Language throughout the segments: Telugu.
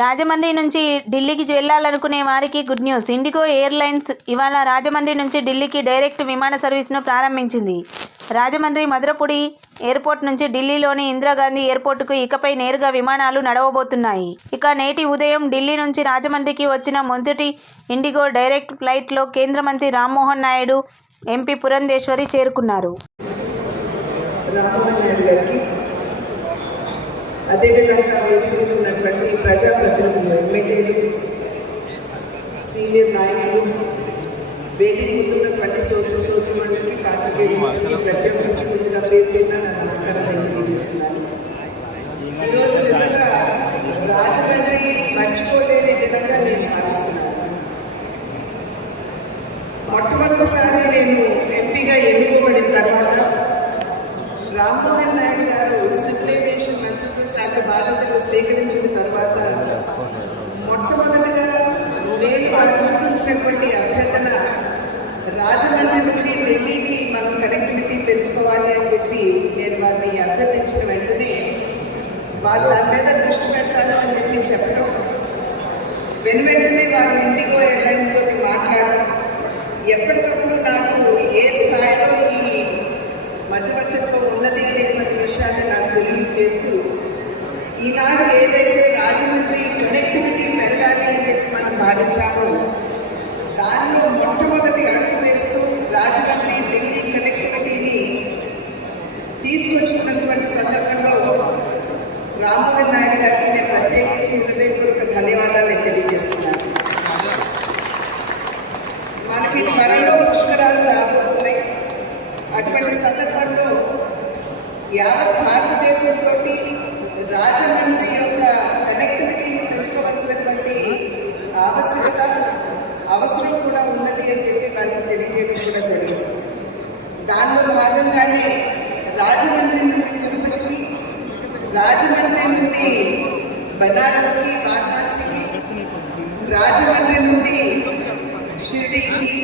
రాజమండ్రి నుంచి ఢిల్లీకి వెళ్లాలనుకునే వారికి గుడ్ న్యూస్. ఇండిగో ఎయిర్లైన్స్ ఇవాళ రాజమండ్రి నుంచి ఢిల్లీకి డైరెక్ట్ విమాన సర్వీస్ను ప్రారంభించింది. రాజమండ్రి మధురపూడి ఎయిర్పోర్ట్ నుంచి ఢిల్లీలోని ఇందిరాగాంధీ ఎయిర్పోర్టుకు ఇకపై నేరుగా విమానాలు నడవబోతున్నాయి. ఇక నేటి ఉదయం ఢిల్లీ నుంచి రాజమండ్రికి వచ్చిన మొదటి ఇండిగో డైరెక్ట్ ఫ్లైట్లో కేంద్ర మంత్రి రామ్మోహన్ నాయుడు, ఎంపీ పురంధేశ్వరి చేరుకున్నారు. అదేవిధంగా వేదిక మీద ఉన్నటువంటి ప్రజాప్రతినిధులు, ఎమ్మెల్యేలు, సీనియర్ నాయకులు, వేదిక ముందున్నటువంటి సోదరులకి, పాత్రికేయులకి ప్రతి ఒక్కరికి ముందుగా పేరున నా నమస్కారాలు తెలియజేస్తున్నాను. ఈరోజు నిజంగా రాజమండ్రి మర్చిపోలేని విధంగా నేను భావిస్తున్నాను. మొట్టమొదటిసారి నేను ఎంపీగా ఎన్నుకోబడిన తర్వాత రామ్మోహన్ నాయుడు గారు సివిల్ ఏవియేషన్ మంత్రిత్వ శాఖ బాధ్యతలు స్వీకరించిన తర్వాత మొట్టమొదటిగా నేను అనుమతించినటువంటి అభ్యర్థన రాజమండ్రి నుండి ఢిల్లీకి మనం కనెక్టివిటీ పెంచుకోవాలి అని చెప్పి నేను వారిని అభ్యర్థించిన వెంటనే వారు దాని మీద దృష్టి పెడతాను అని చెప్పి చెప్పడం, వెంటనే వారు ఇండిగో ఎయిర్లైన్స్ తోటి మాట్లాడడం, ఎప్పటికప్పుడు నాకు ఏ స్థాయిలో ఈ మధ్యవర్తిత్వం ఉన్నది అనేటువంటి విషయాన్ని నాకు తెలియజేస్తూ, ఈనాడు ఏదైతే రాజమండ్రి కనెక్టివిటీ పెరగాలి అని చెప్పి మనం భావించామో దానిలో మొట్టమొదటి అడుగు వేస్తూ రాజమండ్రి ఢిల్లీ కనెక్టివిటీని తీసుకొచ్చినటువంటి సందర్భంలో రామ్మోహన్ నాయుడు గారికి నేను ప్రత్యేకించి హృదయపూర్వక ధన్యవాదాలు తెలియజేస్తున్నాను. మనకి త్వరలో పుష్కరాలు రాబోతున్నాయి. అటువంటి సందర్భంలో యావత్ భారతదేశంతో రాజమండ్రి యొక్క కనెక్టివిటీని పెంచుకోవాల్సినటువంటి ఆవశ్యకత, అవసరం కూడా ఉన్నది అని చెప్పి వారికి తెలియజేయడం కూడా జరిగింది. దానిలో భాగంగానే రాజమండ్రి నుండి తిరుపతికి, రాజమండ్రి నుండి బనారస్కి, వారణాసికి, రాజమండ్రి నుండి షిరిడీకి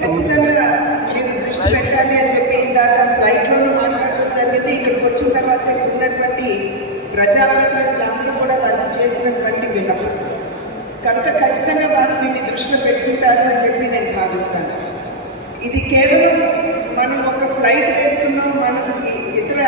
ఖచ్చితంగా మీరు దృష్టి పెట్టాలి అని చెప్పి ఇందాక ఫ్లైట్లోనూ మాట్లాడటం జరిగింది. ఇక్కడికి వచ్చిన తర్వాత ఉన్నటువంటి ప్రజాప్రతినిధులందరూ కూడా వారికి చేసినటువంటి విన్నపం కనుక ఖచ్చితంగా వారు దీన్ని దృష్టిలో పెట్టుకుంటారు అని చెప్పి నేను భావిస్తాను. ఇది కేవలం మనం ఒక ఫ్లైట్ వేసుకున్నాం, మనకు ఇతర